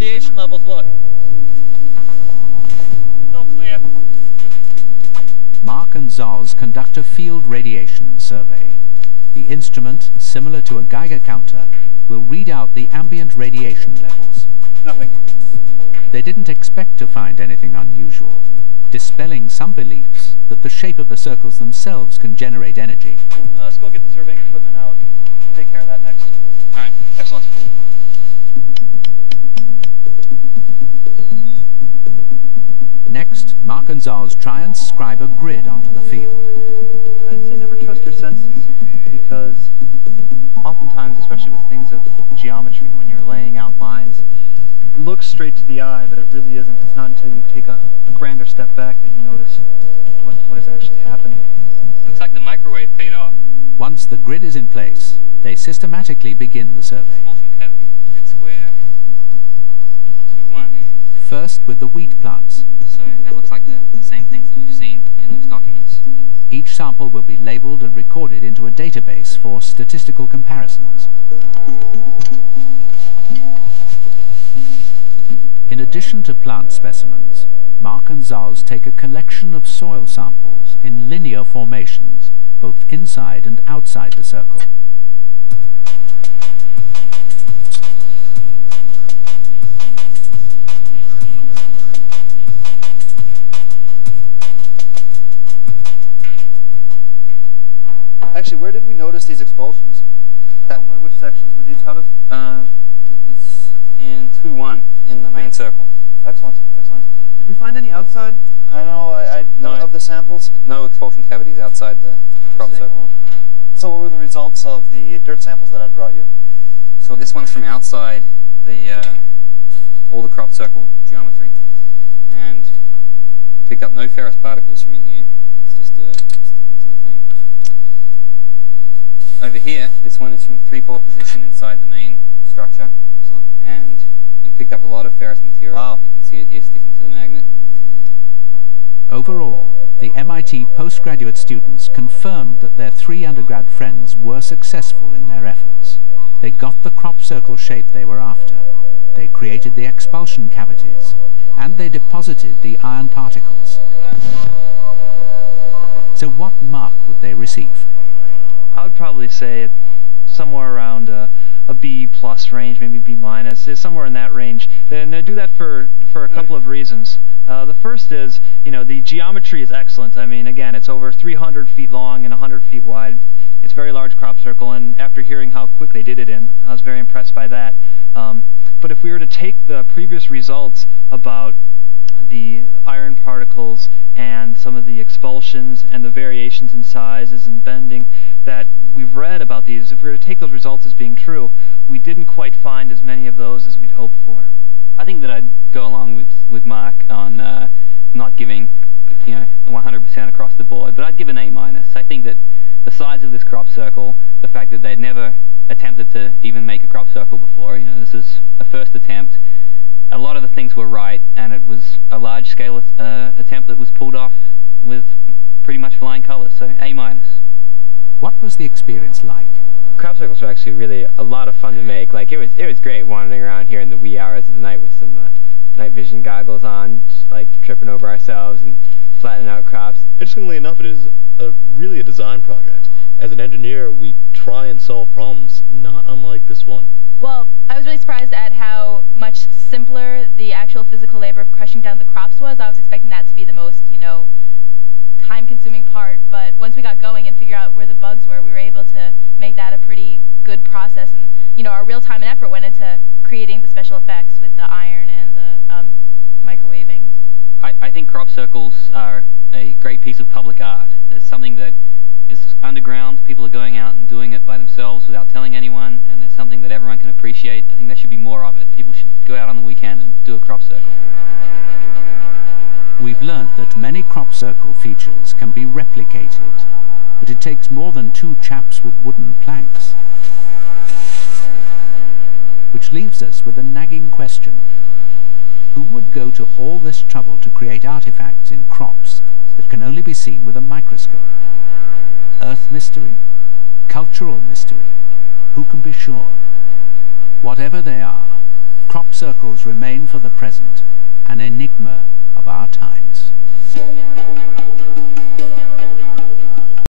radiation levels look? It's all clear. Mark and Zoz conduct a field radiation survey. The instrument, similar to a Geiger counter, will read out the ambient radiation levels. Nothing. They didn't expect to find anything unusual, dispelling some beliefs that the shape of the circles themselves can generate energy. Let's go get the surveying equipment out. Take care of that next. All right. Excellent. Next, Mark and Zoz try and scribe a grid onto the field. I'd say never trust your senses, because oftentimes, especially with things of geometry, when you're laying out lines, it looks straight to the eye, but it really isn't. It's not until you take a grander step back that you notice what is actually happening. Looks like the microwave paid off. Once the grid is in place, they systematically begin the survey. Expulsion cavity, grid square, 2-1. First with the wheat plants. So that looks like the same things that we've seen in those documents. Each sample will be labeled and recorded into a database for statistical comparisons. In addition to plant specimens, Mark and Zoz take a collection of soil samples in linear formations, both inside and outside the circle. Actually, where did we notice these expulsions? Which sections were these out of? It's in 2-1 in the main circle. Excellent, excellent. Did we find any outside? I know, No. of the samples. No expulsion cavities outside the crop circle. So what were the results of the dirt samples that I brought you? So this one's from outside all the crop circle geometry, and we picked up no ferrous particles from in here. It's just sticking to the thing. Over here, this one is from 3-4 position inside the main structure. Excellent. And we picked up a lot of ferrous material. Wow. You can see it here sticking to the magnet. Overall, the MIT postgraduate students confirmed that their 3 undergrad friends were successful in their efforts. They got the crop circle shape they were after. They created the expulsion cavities, and they deposited the iron particles. So what mark would they receive? I would probably say it somewhere around a B+ range, maybe B-, somewhere in that range. And I do that for a couple of reasons. The first is, the geometry is excellent. I mean, again, it's over 300 feet long and 100 feet wide. It's a very large crop circle, and after hearing how quick they did it in, I was very impressed by that. But if we were to take the previous results about the iron particles and some of the expulsions and the variations in sizes and bending that we've read about these, if we were to take those results as being true, we didn't quite find as many of those as we'd hoped for. I think that I'd go along with Mark on not giving 100% across the board, but I'd give an A-. I think that the size of this crop circle, the fact that they'd never attempted to even make a crop circle before, this is a first attempt. A lot of the things were right, and it was a large-scale attempt that was pulled off with pretty much flying colors, so A-. What was the experience like? Crop circles were actually really a lot of fun to make. Like, it was great wandering around here in the wee hours of the night with some night vision goggles on, just like tripping over ourselves and flattening out crops. Interestingly enough, it is really a design project. As an engineer, we try and solve problems not unlike this one. Well, I was really surprised at how much simpler the actual physical labor of crushing down the crops was. I was expecting that to be the most, time-consuming part, but once we got going and figured out where the bugs were, we were able to make that a pretty good process, and our real time and effort went into creating the special effects with the iron and the microwaving. I think crop circles are a great piece of public art. There's something that is underground, people are going out and doing it by themselves without telling anyone, and there's something that everyone can appreciate. I think there should be more of it. People should go out on the weekend and do a crop circle. We've learned that many crop circle features can be replicated, but it takes more than 2 chaps with wooden planks. Which leaves us with a nagging question. Who would go to all this trouble to create artifacts in crops that can only be seen with a microscope? Earth mystery? Cultural mystery? Who can be sure? Whatever they are, crop circles remain for the present an enigma of our times.